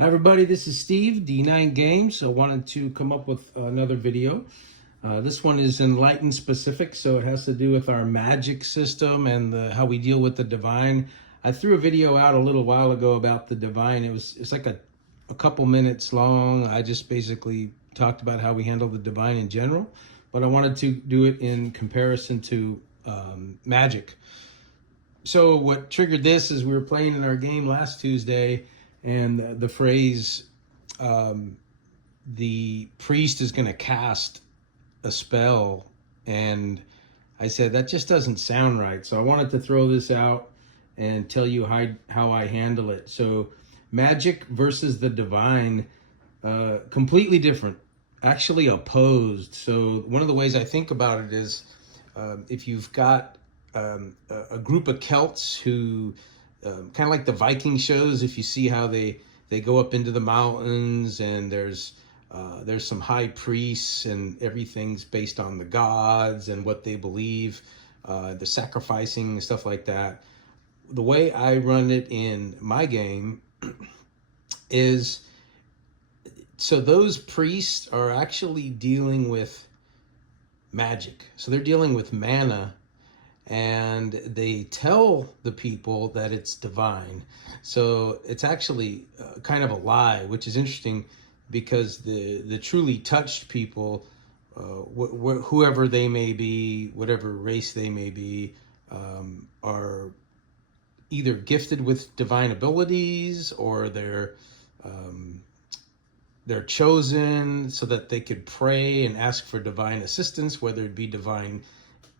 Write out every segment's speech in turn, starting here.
Hi everybody, this is Steve, D9 Games. I wanted to come up with another video. This one is Enlightened specific, so it has to do with our magic system and how we deal with the divine. I threw a video out a little while ago about the divine. It's like a couple minutes long. I just basically talked about how we handle the divine in general, but I wanted to do it in comparison to magic. So what triggered this is we were playing in our game last Tuesday, and the phrase the priest is going to cast a spell, and I said that just doesn't sound right, so I wanted to throw this out and tell you how I handle it. So magic versus the divine, completely different, actually opposed. So one of the ways I think about it is if you've got a group of Celts who kind of like the Viking shows, if you see how they go up into the mountains, and there's some high priests, and everything's based on the gods and what they believe, the sacrificing and stuff like that. The way I run it in my game is, so those priests are actually dealing with magic. So they're dealing with mana, and they tell the people that it's divine. So it's actually kind of a lie, which is interesting, because the truly touched people, whoever they may be, whatever race they may be, are either gifted with divine abilities, or they're chosen so that they could pray and ask for divine assistance, whether it be divine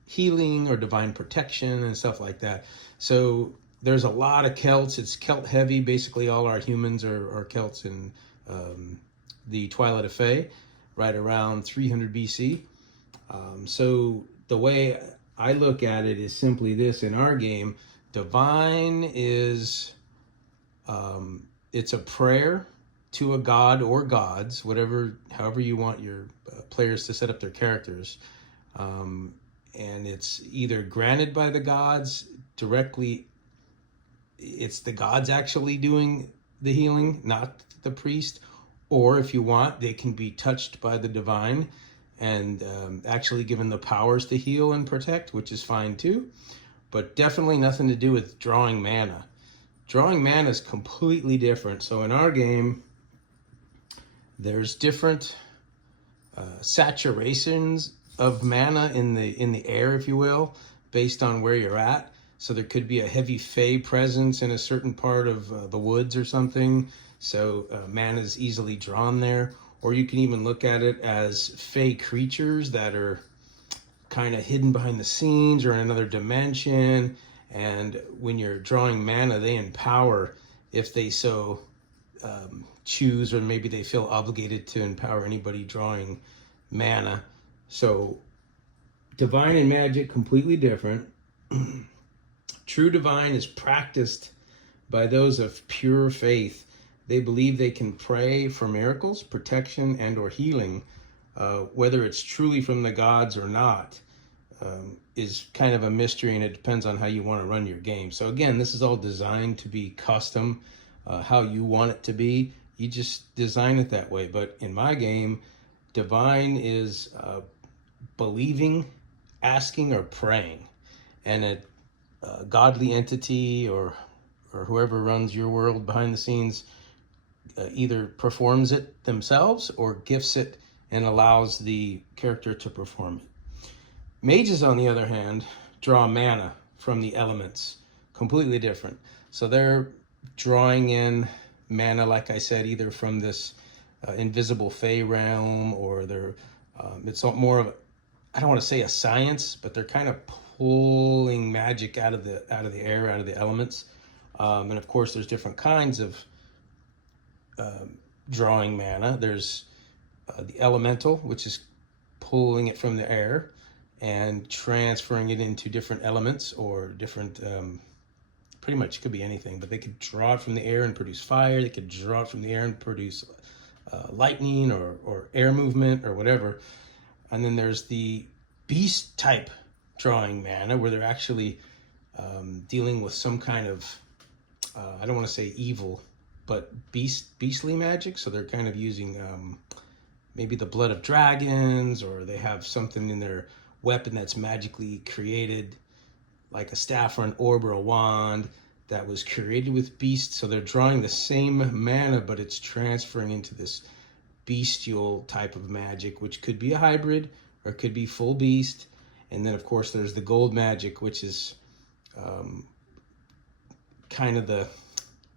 healing or divine protection and stuff like that. So there's a lot of Celts. It's Celt heavy. Basically all our humans are Celts in the Twilight of Fae, right around 300 BC. So the way I look at it is simply this: in our game, divine is it's a prayer to a god or gods, however you want your players to set up their characters. And it's either granted by the gods directly. It's the gods actually doing the healing, not the priest. Or if you want, they can be touched by the divine and actually given the powers to heal and protect, which is fine too. But definitely nothing to do with drawing mana. Drawing mana is completely different. So in our game, there's different saturations of mana in the air, if you will, based on where you're at. So there could be a heavy Fey presence in a certain part of the woods or something, so mana is easily drawn there. Or you can even look at it as Fey creatures that are kind of hidden behind the scenes or in another dimension, and when you're drawing mana, they empower if they so choose, or maybe they feel obligated to empower anybody drawing mana. So divine and magic, completely different. True divine is practiced by those of pure faith. They believe they can pray for miracles, protection, and or healing. Whether it's truly from the gods or not is kind of a mystery, and it depends on how you want to run your game. So again, this is all designed to be custom, how you want it to be. You just design it that way. But in my game, divine is believing, asking, or praying, and a godly entity or whoever runs your world behind the scenes either performs it themselves or gifts it and allows the character to perform it. Mages, on the other hand, draw mana from the elements, completely different. So they're drawing in mana, like I said, either from this invisible Fey realm, or they're it's more of I don't want to say a science, but they're kind of pulling magic out of the air, out of the elements. And of course, there's different kinds of drawing mana. There's the elemental, which is pulling it from the air and transferring it into different elements, or different, pretty much could be anything, but they could draw it from the air and produce fire. They could draw it from the air and produce lightning or air movement or whatever. And then there's the beast type drawing mana, where they're actually dealing with some kind of, I don't want to say evil, but beastly magic. So they're kind of using maybe the blood of dragons, or they have something in their weapon that's magically created, like a staff or an orb or a wand that was created with beasts. So they're drawing the same mana, but it's transferring into this bestial type of magic, which could be a hybrid or it could be full beast. And then of course there's the gold magic, which is kind of the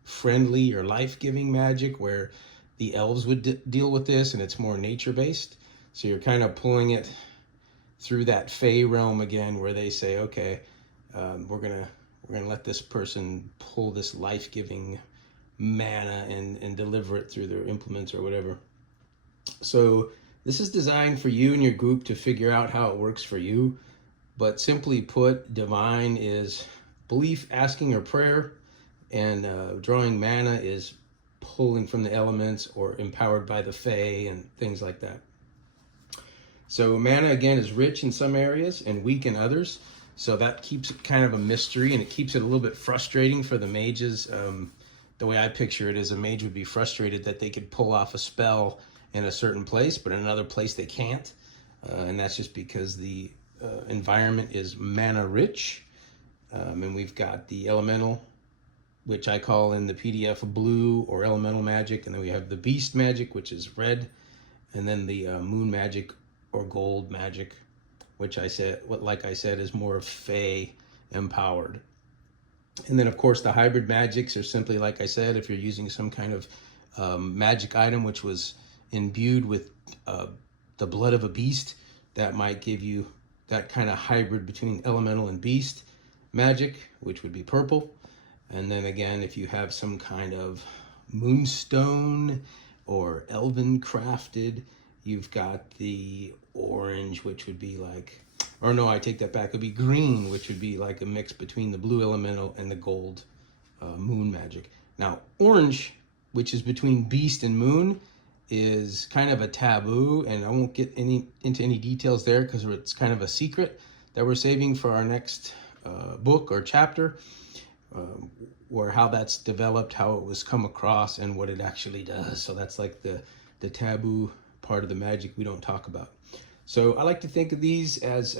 friendly or life-giving magic, where the elves would deal with this, and it's more nature-based. So you're kind of pulling it through that Fey realm again, where they say, okay, we're gonna let this person pull this life-giving mana and deliver it through their implements or whatever. So this is designed for you and your group to figure out how it works for you. But simply put, divine is belief, asking, or prayer, and drawing mana is pulling from the elements or empowered by the Fae and things like that. So mana, again, is rich in some areas and weak in others. So that keeps it kind of a mystery, and it keeps it a little bit frustrating for the mages. The way I picture it is a mage would be frustrated that they could pull off a spell in a certain place, but in another place they can't. And that's just because the environment is mana rich. And we've got the elemental, which I call in the PDF blue or elemental magic. And then we have the beast magic, which is red. And then the moon magic or gold magic, which like I said, is more Fey empowered. And then of course the hybrid magics are simply, like I said, if you're using some kind of magic item which was imbued with the blood of a beast, that might give you that kind of hybrid between elemental and beast magic, which would be purple. And then again, if you have some kind of moonstone or elven crafted, you've got the orange, which would be like, or no, I take that back, it would be green, which would be like a mix between the blue elemental and the gold moon magic. Now orange, which is between beast and moon, is kind of a taboo, and I won't get into any details there because it's kind of a secret that we're saving for our next book or chapter, or how that's developed, how it was come across, and what it actually does. So that's like the taboo part of the magic we don't talk about. So I like to think of these as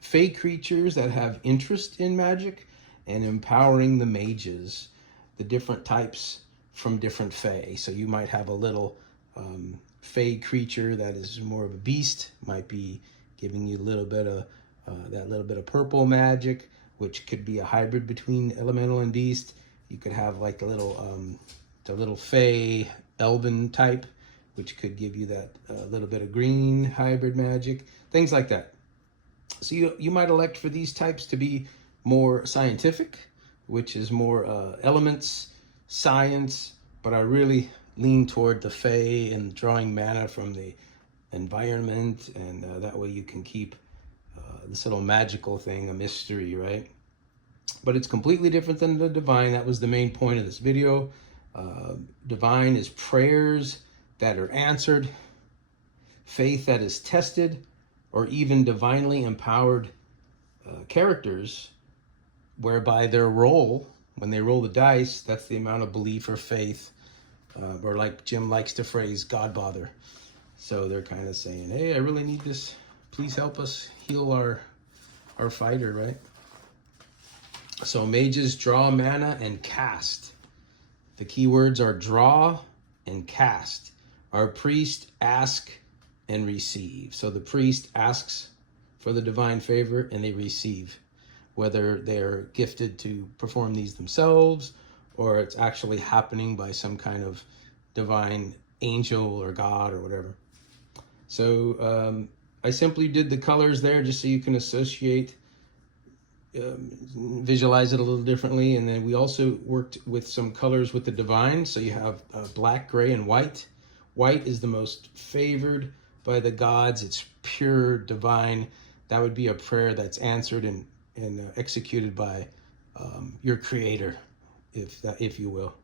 Fey creatures that have interest in magic and empowering the mages, the different types from different Fey. So you might have a little Fey creature that is more of a beast, might be giving you a little bit of that little bit of purple magic, which could be a hybrid between elemental and beast. You could have like the little Fey elven type, which could give you that little bit of green hybrid magic, things like that. So you might elect for these types to be more scientific, which is more elements, science, but I really lean toward the Fae and drawing mana from the environment, and that way you can keep this little magical thing a mystery, right? But it's completely different than the divine. That was the main point of this video. Divine is prayers that are answered, faith that is tested, or even divinely empowered characters, whereby their roll, when they roll the dice, that's the amount of belief or faith, or like Jim likes to phrase, God bother. So they're kind of saying, hey, I really need this. Please help us heal our fighter, right? So mages draw mana and cast. The keywords are draw and cast. Our priest ask and receive. So the priest asks for the divine favor and they receive, whether they're gifted to perform these themselves or it's actually happening by some kind of divine angel or God or whatever. So I simply did the colors there just so you can associate, visualize it a little differently. And then we also worked with some colors with the divine. So you have black, gray, and white. White is the most favored by the gods. It's pure divine. That would be a prayer that's answered and executed by your creator, if you will.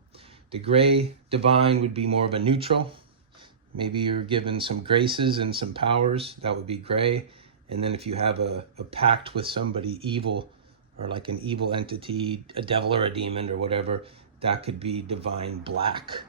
The gray divine would be more of a neutral. Maybe you're given some graces and some powers. That would be gray. And then if you have a pact with somebody evil or like an evil entity, a devil or a demon or whatever, that could be divine black.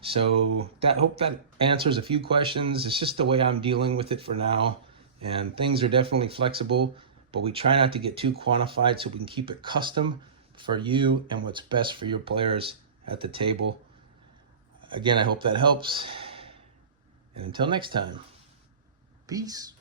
So hope that answers a few questions. It's just the way I'm dealing with it for now. And things are definitely flexible, but we try not to get too quantified so we can keep it custom for you and what's best for your players at the table. Again, I hope that helps. And until next time, peace.